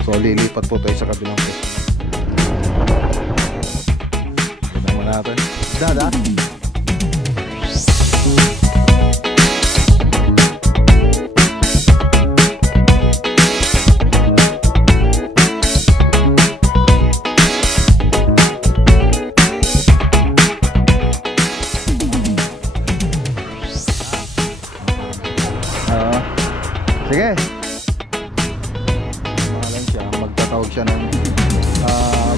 So lilipat po tayo sa kabilang pwesto. Tignan mo natin. Dada. Sige. Mahalan siya, magtatawag siya ng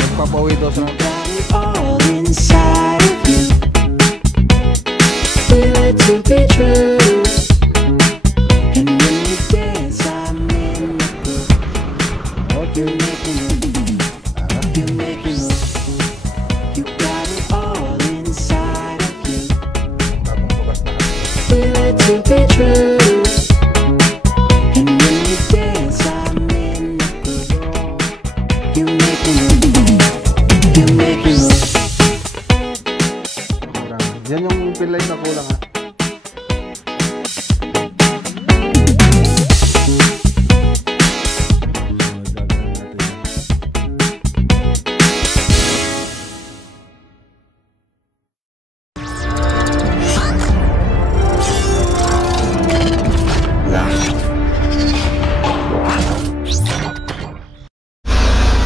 magpapawi daw sa all inside of you. Feel it to be true. And when you dance, I'm in the groove. You're making it. You're making it. You got it all inside of you. Feel it to be true. Yan yung pin light na kulang ha.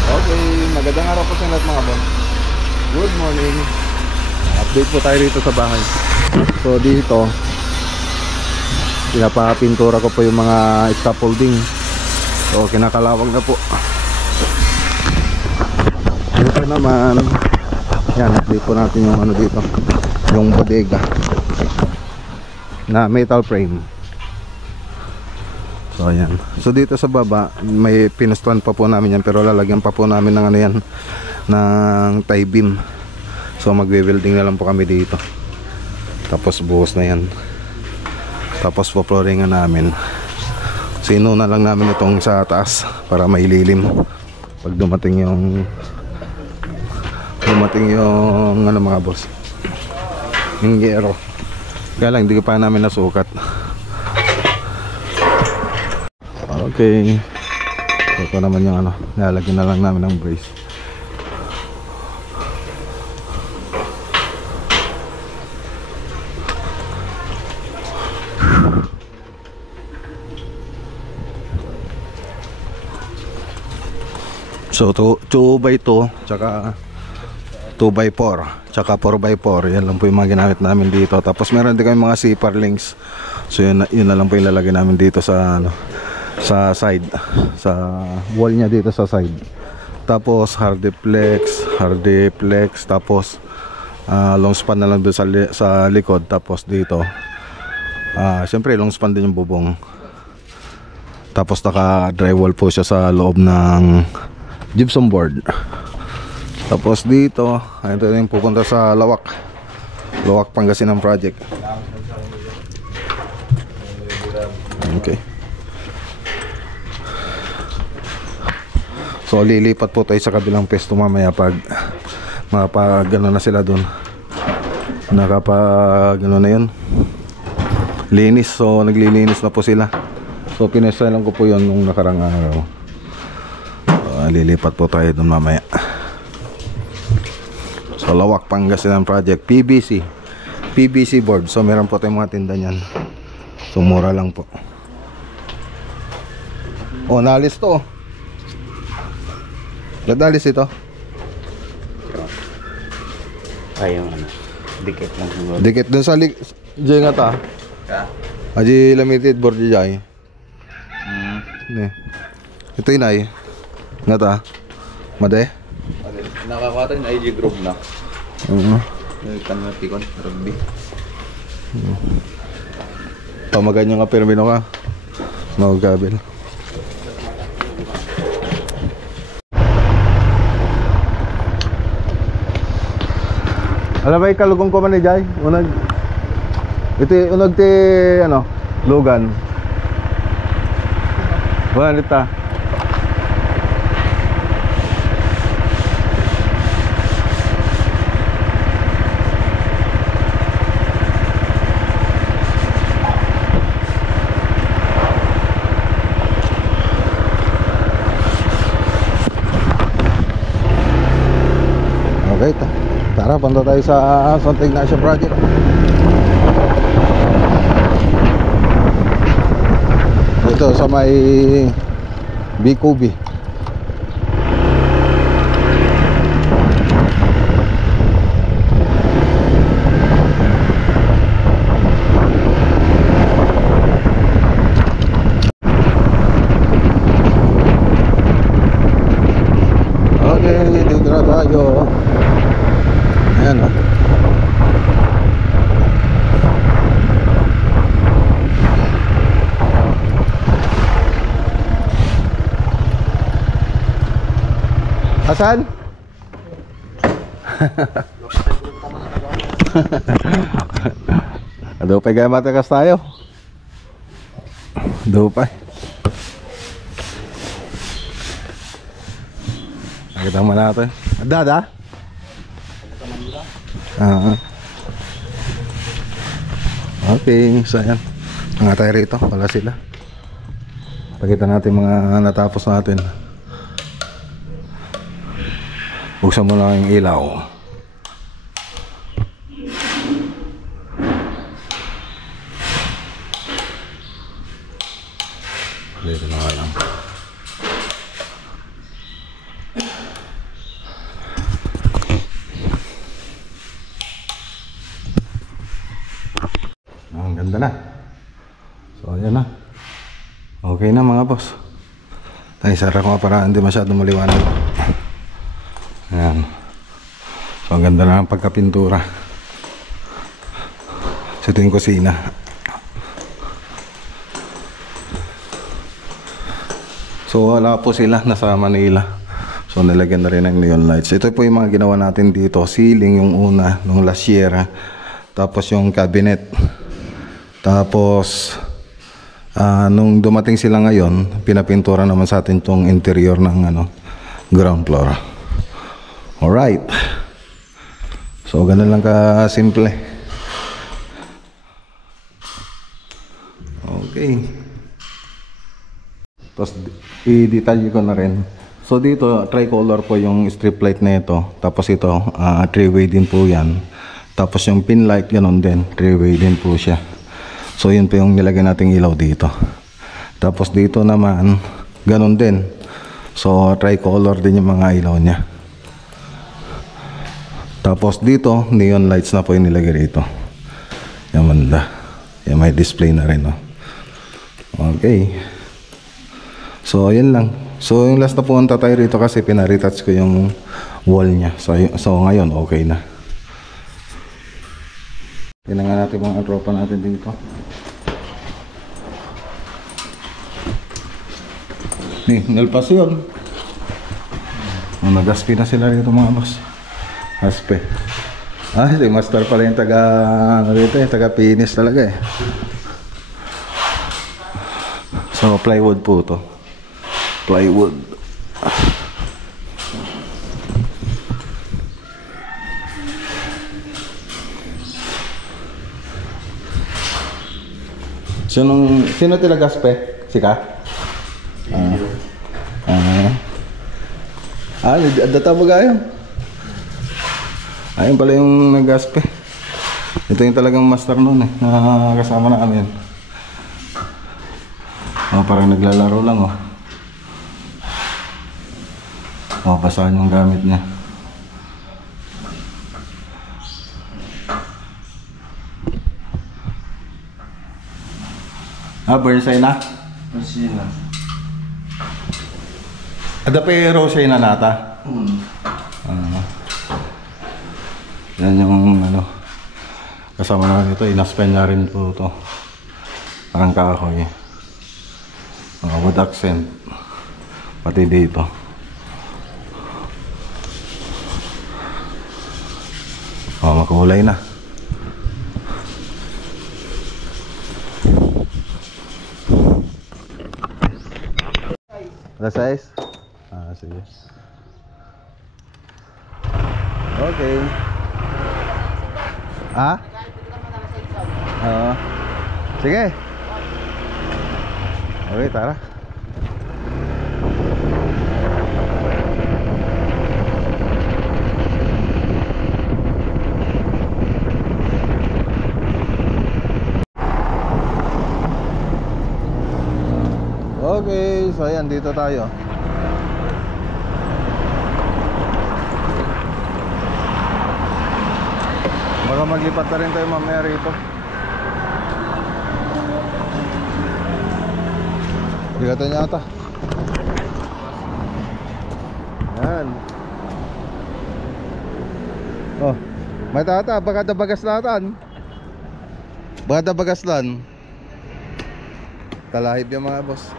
Okay, magandang araw po sa lahat mga bon. Good morning. Update po tayo dito sa bahay. So dito pinapapintura ko po yung mga scaffolding. So kinakalawang na po. Dito naman yan, update po natin yung ano dito, yung bodega na metal frame. So ayan. So dito sa baba may pinustuhan pa po namin yan, pero lalagyan pa po namin ng ano yan, ng tie beam. So magwe-welding na lang po kami dito. Tapos buhos na yan. Tapos po flooringan namin. Sino na lang namin itong sa taas para maililim pag dumating yung ano mga boss, yung gero. Kaya lang hindi pa namin nasukat. Okay. Ito naman yung ano, lalagyan na lang namin ng brace. So 2x2 tsaka 2x4 tsaka 4x4, yan lang po yung mga ginamit namin dito. Tapos meron din kami mga zipper links. So yun na lang po yung lalagay namin dito sa ano, sa side, sa wall nya dito sa side. Tapos hardiplex, tapos long span na lang doon sa likod. Tapos dito syempre long span din yung bubong. Tapos naka drywall po siya sa loob ng gypsum board. Tapos dito, ito yung pupunta sa Lawak Pangasinan project. Okay. So lilipat po tayo sa kabilang pwesto mamaya pag gano'n na sila doon. Gano'n na yun, linis. So naglilinis na po sila. So pinesalan ko po yun nung nakarang araw. Lilipat po tayo doon mamaya. So Lawak Pangasinan project, PVC board. So meron po tayong mga tinda niyan. So mura lang po. Oh, nalis to. Nadalis ito. Ayun ano, dikit lang siguro. Dikit dun sa diyan nga ta. Aji limited board diyan. Ne. Ito inay. Nga ta. Made. Nakakata yung IG group na. Kan na tikon rugby. Pamaganyo nga permino ka. Magkabel. Alam ba ikalugong ko man ni Jai? Unag ti ano, Logan. Wala nita. Tara, punta tayo sa Santa Ignacia Project. Ito sa may Bikubi. Okay, dito na tayo. Ayan o. Asan? Dupay kaya matakas tayo. Dupay. Nakita mo natin. Dada? Okay, so yan. Mga tayo rito, wala sila. Pakita natin mga natapos natin. Buksan mo lang yung ilaw. Dito na nga lang. Ang ganda na. So ayan na. Okay na mga boss. Tayo sarap ko para hindi masyadong maliwanag. Ayan. So ang ganda na ng pagkapintura. So ito yung kusina. So wala po sila, nasa Manila. So nilagyan na rin ng neon lights. Ito po yung mga ginawa natin dito. Ceiling yung una, nung last year. Tapos yung cabinet. Tapos nung dumating sila ngayon, pinapintura naman sa atin tong interior ng ground floor. Alright. So ganun lang ka simple. Okay. Tapos i-detalye ko na rin. So dito tricolor po yung strip light na ito. Tapos ito 3-way din po yan. Tapos yung pin light ganun din, 3-way din po siya. So yun po yung nilagay nating ilaw dito. Tapos dito naman ganun din. So tricolor din yung mga ilaw niya. Tapos dito neon lights na po yung nilagay rito. Yan banda. Yan may display na rin. Okay. So yan lang. So yung last na punta tayo rito kasi pinaretouch ko yung wall niya. So ngayon okay na. Tingnan nga natin mga tropa natin dito. Nalpas yun. Nagaspi na sila rito mga boss. Aspe. Si master pala yung taga finish talaga eh. So plywood po to. Plywood. Sino talaga gaspe? Sika? Data mo gayon. Ayun pala yung naggaspe. Ito yung talagang master nun eh, na kasama na kami. Parang naglalaro lang basahan yung gamit niya. Burnside na? Burnside na. Ada pa yung rosay na nata? Yan yung kasama na dito, inaspend na rin po ito. Parang kahoy. Wood accent. Pati dito. Makulay na. Ada size? Sige. Okay. Sige. Okay, tara. Okay, so ayan, dito tayo. Baka maglipat na rin tayo mamaya rito. Bigatan niya ata. Yan. Oh, may tata, baka dabagas-latan. Baka dabagas-lan. Talahib yung mga boss.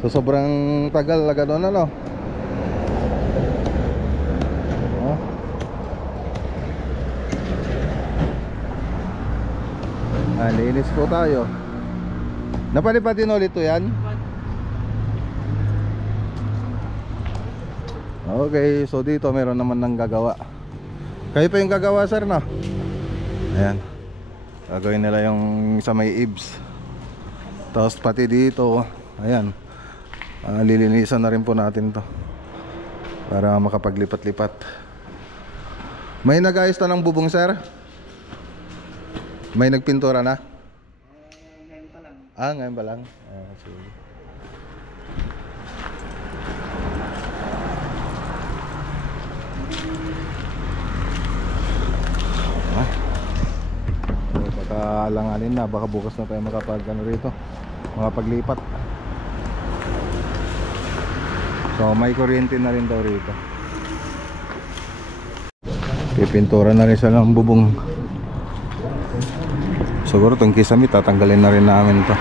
So sobrang tagal na gano'n ano. Oh. Linis po tayo. Napalipatin ulit to yan. Okay, so dito meron naman ng gagawa. Kayo pa yung gagawa, sir, no? Ayan. Gagawin nila yung sa may ibs. Tapos pati dito, ayan. Lilinisan na rin po natin to para makapaglipat-lipat. May nag-ayos na ng bubong, sir? May nagpintura na? Ngayon pa lang. Ngayon pa lang? Sige. Pagkaalanganin na, baka bukas na tayo makapaglipat. So may kuryente na rin daw rito. Pipintura na rin sa ng bubong. Siguro itong kisame tatanggalin na rin namin to.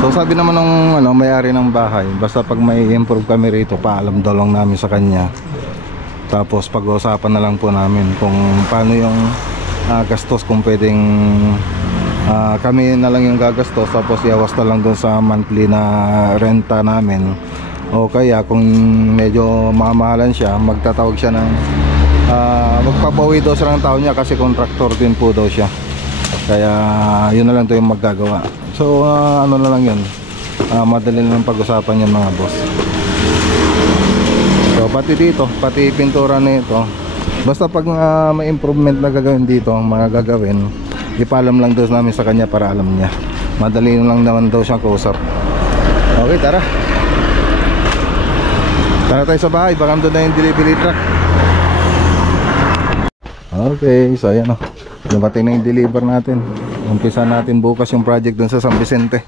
So sabi naman ng may-ari ng bahay, basta pag may improve kami rito, paalam daw lang namin sa kanya. Tapos pag-uusapan na lang po namin kung paano yung gastos, kung pwedeng kami na lang yung gagastos, tapos iawas na lang dun sa monthly na renta namin. O kaya kung medyo makamahalan siya, magtatawag siya ng magpapawi daw siya ng tao niya kasi contractor din po daw siya. Kaya yun na lang to yung maggagawa. So ano na lang yun, madali lang pag-usapan yun mga boss. So pati dito, pati pintura nito, basta pag may improvement na gagawin dito, mga gagawin, ipalam lang daw namin sa kanya para alam niya. Madali lang naman daw siyang kausap. Okay, tara. Tara tayo sa bahay, baka doon na yung delivery truck. Okay, so ayan o, dumating na yung deliver natin. Umpisa natin bukas yung project dun sa San Vicente.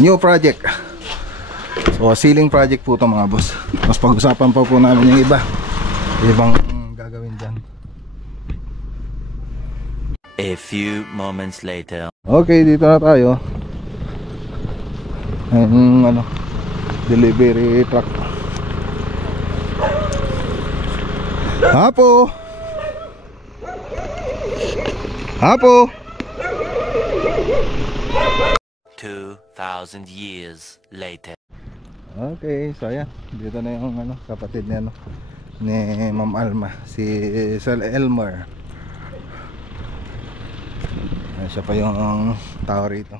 New project. So ceiling project po ito mga boss. Mas pag-usapan pa po namin yung ibang gagawin dyan. A few moments later. Okay, dito na tayo. Ayun, delivery truck. Hapo 2,000 years later. Okay, so ayan, dito na yung kapatid niya ni Ma'am Alma, si Sir Elmer. Siya pa yung tao rito.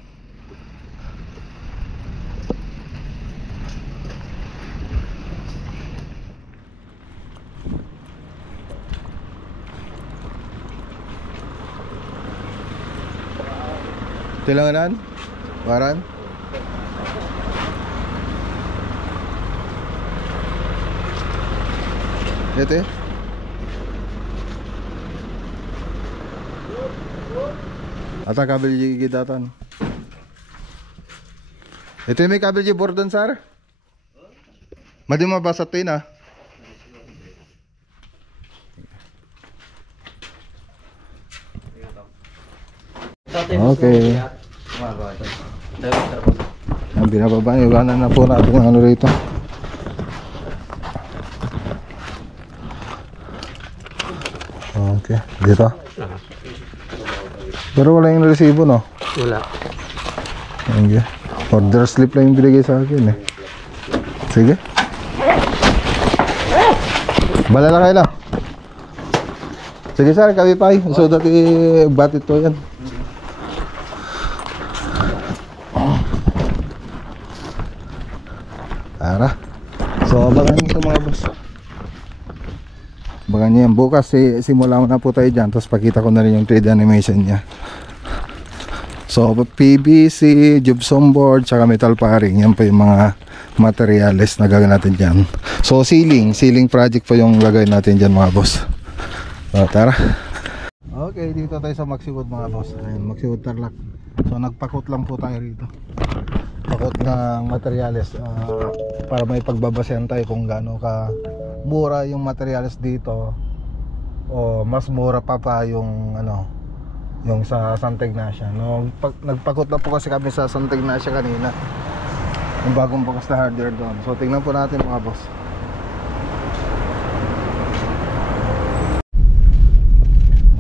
Tilanganan? Waran? Ito ata kabel G datan. Ito may kabel G board doon, sir? Madi mabasa ito yun Okay. Ang binababa, iwanan na po natin ang rito. Okay, dito. Pero wala yung resibo, no? Wala. Okay. Order slip lang yung binigay sa akin Sige. Balala kayo lang. Sige sir, kami pa so dati batit to yan. Tara. So abangan nyo ito mga boss. Abangan nyo yan. Bukas simula na po tayo dyan. Tapos pakita ko na rin yung 3D animation nya. So PVC, gypsum board, tsaka metal paring, yan po yung mga materials na gagawin natin dyan. So ceiling project po yung gagawin natin dyan mga boss. So tara. Okay, dito tayo sa Maxiwood mga boss. Ayan, Maxiwood Tarlac. So nagpakot lang po tayo rito. Pakot ng materials para may pagbabasehan tayo kung gaano ka mura yung materials dito o mas mura pa yung yung sa Santa Ignacia. Nagpakot na po kasi kami sa Santa Ignacia kanina, yung bagong bukas na hardware doon. So tingnan po natin mga boss.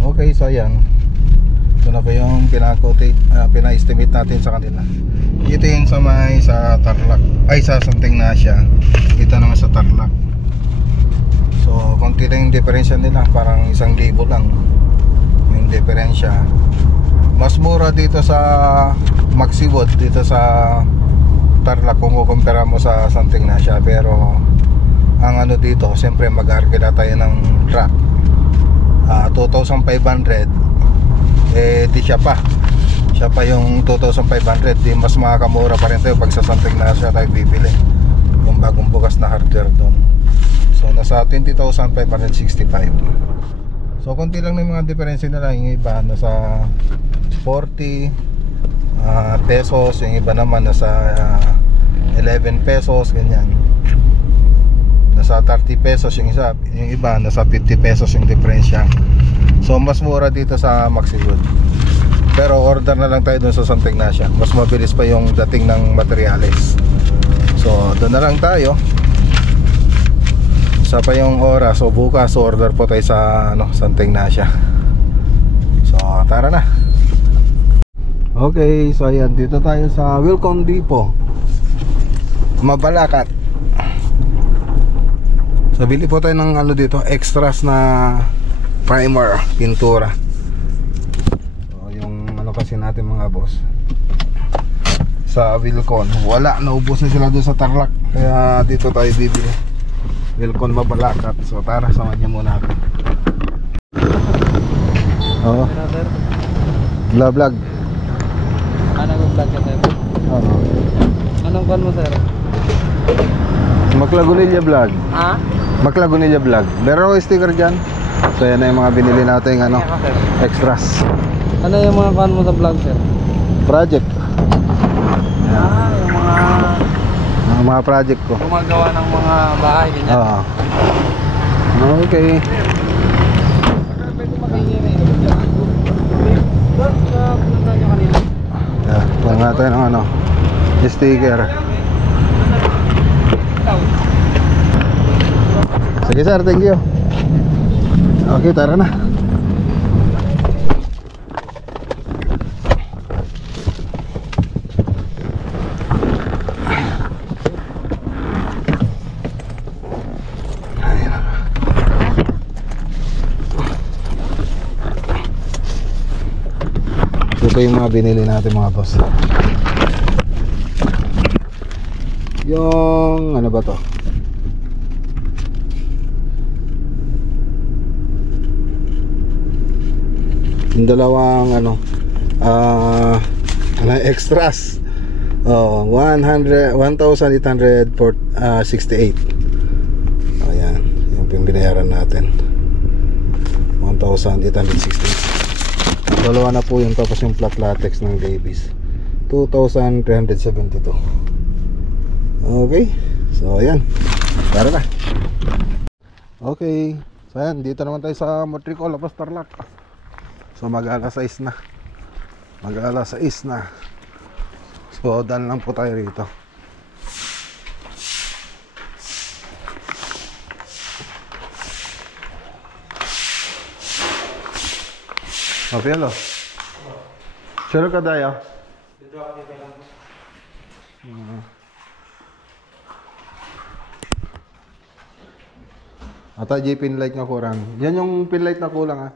Okay, so ayan, ito na po yung pina-estimate natin sa kanila. Ito yung sa Tarlac, ay sa Santa Ignacia. Ito naman sa Tarlac. So konti lang yung diferensya nila, parang 1,000 lang yung diferensya. Mas mura dito sa Maxiwood, dito sa Tarlac kung kukumpara mo sa Santa Ignacia. Pero ang dito, siyempre mag-argue tayo ng truck, 2,500. Di siya pa yung 2,500. Di mas makakamura pa rin tayo pag sa Santa Ignacia tayo bibili yung bagong bukas na hardware doon. So nasa 20,565. So konti lang na yung mga diferensya nila. Yung iba nasa 40 pesos, yung iba naman nasa 11 pesos, ganyan. Nasa 30 pesos yung isa, yung iba nasa 50 pesos yung diferensya. So mas mura dito sa Maxiwood. Pero order na lang tayo dun sa Santa Ignacia, mas mabilis pa yung dating ng materials. So doon na lang tayo. Sa pa yung oras, so bukas order po tayo sa Santa Ignacia. So tara na. Okay, so ayan, dito tayo sa Wilcon Depot, Mabalacat. So bili po tayo ng dito, extras na primer, pintura. So yung kasi natin mga boss sa Wilcon, wala, naubos na sila doon sa Tarlac, kaya dito tayo bibili. Wilcon Mabalacat. So tara, samahan niyo muna ako. Oo. Vlog. Anong vlog ka, sir? Oo. Anong ban mo, sir? Maclagunilla vlog. Ha? Maclagunilla vlog. Meron ko sticker dyan. So yan na yung mga binili natin Sir. extras. Ano yung mga ban mo sa vlog, sir? Project. Yung mga Mga project ko. gumagawa ng mga bahay, ganyan. Oo. Okay. Pwede makahingi na yun. Doon, punta nyo kanina. Yeah, kuha nga tayo ng sticker. Sige sir, thank you. Okay, tara na. Ito yung mga binili natin mga boss. Yung ano ba to? Yung dalawang extras. 1,868. Ayan, yung binayaran natin. 1,868. Dalawa na po yun, tapos yung flat latex ng Davis 2,372. Okay, so ayan, tara na. Okay, so ayan, dito naman tayo sa Motrico, Labas Tarlac. So mag-alas 6 na. Mag-alas 6 na. So daan lang po tayo rito. Mapielo. Sure ka tayo? Ata pin light nga kurang. Yan yung pin light na kulang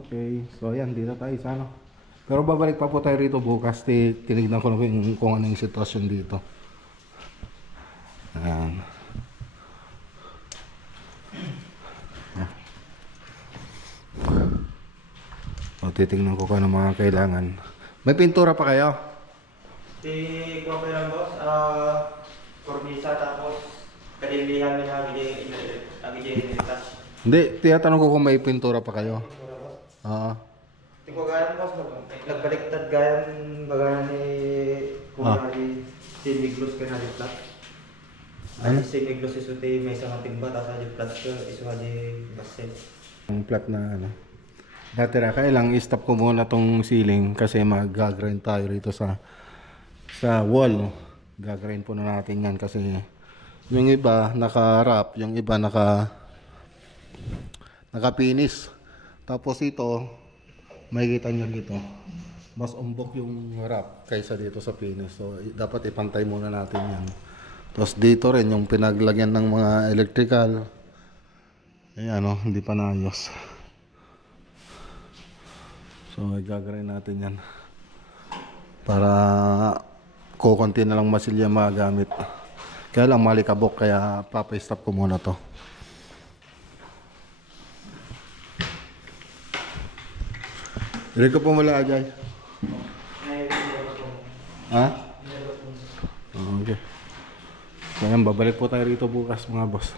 Okay, so yan, dito tayo sa Pero babalik pa po tayo rito bukas. Tinignan ko na kung ano yung sitwasyon dito. Ayan. So titingnan ko kung ano mga kailangan. May pintura pa kayo? Si Kuya lang boss, kornisa tapos kalilihan nila lagi initas. Hindi, tiyatanong ko kung may pintura pa kayo. Oo. Di ko gaya boss, nagbaliktad gaya bagay ni Kuya ni Simiglos ka na di plat. Ano? Simiglos isuti may isang timba tapos di plat ka isuha di baset. Ang plat na ano. Dati ra kailang i-stop ko muna tong ceiling kasi mag-grind tayo rito sa wall. Gagrind po na natin yan kasi yung iba naka-wrap, yung iba naka-finish. Tapos ito, makikita nyo dito, mas umbok yung wrap kaysa dito sa finish. So dapat ipantay muna natin yan. Tapos dito rin yung pinaglagyan ng mga electrical. Ayan o, hindi pa naayos. So gagawin natin yan para kukunti na lang masilya magamit. Kaya lang malikabok, kaya papa-stop ko muna to. Hindi ko po mula Ajay. Ha? Okay. So yan, babalik po tayo rito bukas mga boss.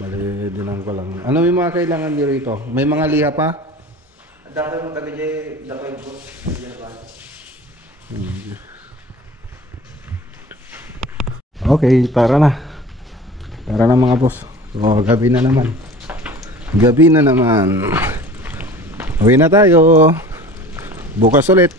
Bali, dinan ko lang. Ano may mga kailangan nyo rito? May mga liha pa? Dapat mo taga jay dapat po. Okay, tara na. Tara na mga boss. So, gabi na naman. Gabi na naman. Uwi na tayo. Bukas ulit.